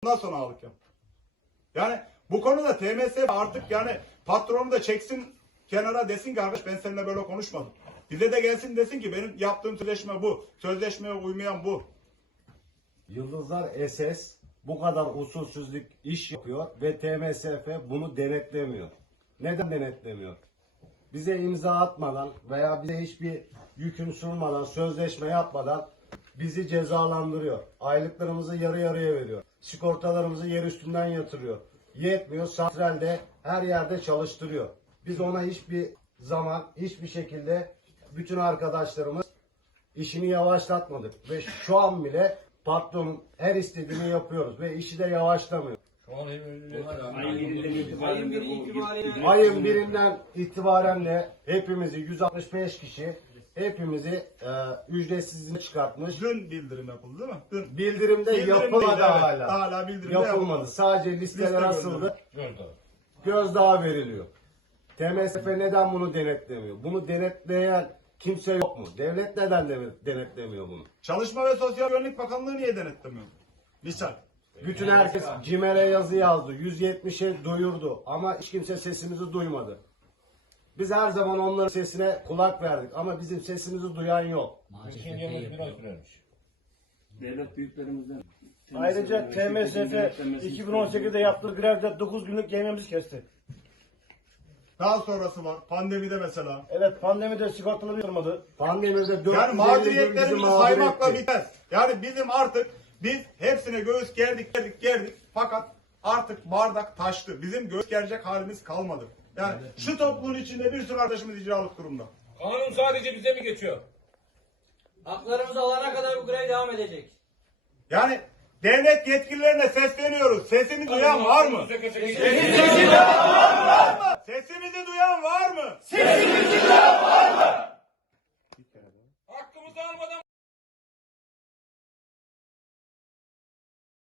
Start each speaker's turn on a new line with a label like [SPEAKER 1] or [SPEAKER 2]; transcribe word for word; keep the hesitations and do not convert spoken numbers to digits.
[SPEAKER 1] Ondan sonra ağalık yap. Yani bu konuda T M S artık yani patronu da çeksin kenara, desin ki arkadaş ben seninle böyle konuşmadım. Bize de gelsin desin ki benim yaptığım sözleşme bu. Sözleşmeye uymayan bu.
[SPEAKER 2] Yıldızlar S S bu kadar usulsüzlük iş yapıyor ve T M S F bunu denetlemiyor. Neden denetlemiyor? Bize imza atmadan veya bize hiçbir yükünü sunmadan, sözleşme yapmadan bizi cezalandırıyor. Aylıklarımızı yarı yarıya veriyor. Sigortalarımızı yer üstünden yatırıyor. Yetmiyor, santralde her yerde çalıştırıyor. Biz ona hiçbir zaman, hiçbir şekilde bütün arkadaşlarımız işini yavaşlatmadık. Ve şu an bile patronun her istediğini yapıyoruz ve işi de yavaşlamıyor. Ayın birinden itibaren de hepimizi yüz altmış beş kişi hepimizi e, ücretsizliğine çıkartmış.
[SPEAKER 1] Dün bildirim yapıldı değil mi? Dün.
[SPEAKER 2] Bildirimde
[SPEAKER 1] Bildirim
[SPEAKER 2] yapılmadı
[SPEAKER 1] değil, evet.
[SPEAKER 2] hala.
[SPEAKER 1] Hala bildirimde
[SPEAKER 2] yapılmadı.
[SPEAKER 1] yapılmadı.
[SPEAKER 2] Sadece listeler
[SPEAKER 1] Liste
[SPEAKER 2] asıldı. Gözdağı veriliyor. T M S F neden bunu denetlemiyor? Bunu denetleyen kimse yok mu? Devlet neden de- denetlemiyor bunu?
[SPEAKER 1] Çalışma ve Sosyal Güvenlik Bakanlığı niye denetlemiyor? Misal.
[SPEAKER 2] Bütün herkes CİMER'e yazı yazdı. yüz yetmişe duyurdu. Ama hiç kimse sesimizi duymadı. Biz her zaman onların sesine kulak verdik. Ama bizim sesimizi duyan yok.
[SPEAKER 3] Devlet büyüklerimizden.
[SPEAKER 4] Ayrıca T M S F iki bin on sekizde yaptığı grevde dokuz günlük yemeğimizi kesti.
[SPEAKER 1] Daha sonrası var. Pandemide mesela.
[SPEAKER 4] Evet, pandemide sigortalı yormadı.
[SPEAKER 2] Pandemide dört
[SPEAKER 1] Yani
[SPEAKER 2] yüz elli gün bizi
[SPEAKER 1] mağduriyetlerimizi
[SPEAKER 2] mağdur
[SPEAKER 1] saymakla
[SPEAKER 2] etti.
[SPEAKER 1] bitmez. Yani bizim artık biz hepsine göğüs gerdik gerdik gerdik fakat artık bardak taştı. Bizim göğüs gerecek halimiz kalmadı. Yani şu topluluğun içinde bir sürü arkadaşımız icralık durumda.
[SPEAKER 5] Kanun sadece bize mi geçiyor?
[SPEAKER 6] Haklarımızı alana kadar bu grev devam edecek.
[SPEAKER 1] Yani devlet yetkililerine sesleniyoruz. Sesini duyan var mı?
[SPEAKER 5] Sesimizi
[SPEAKER 1] Sesimizi duyan var mı? Sesimizi duyan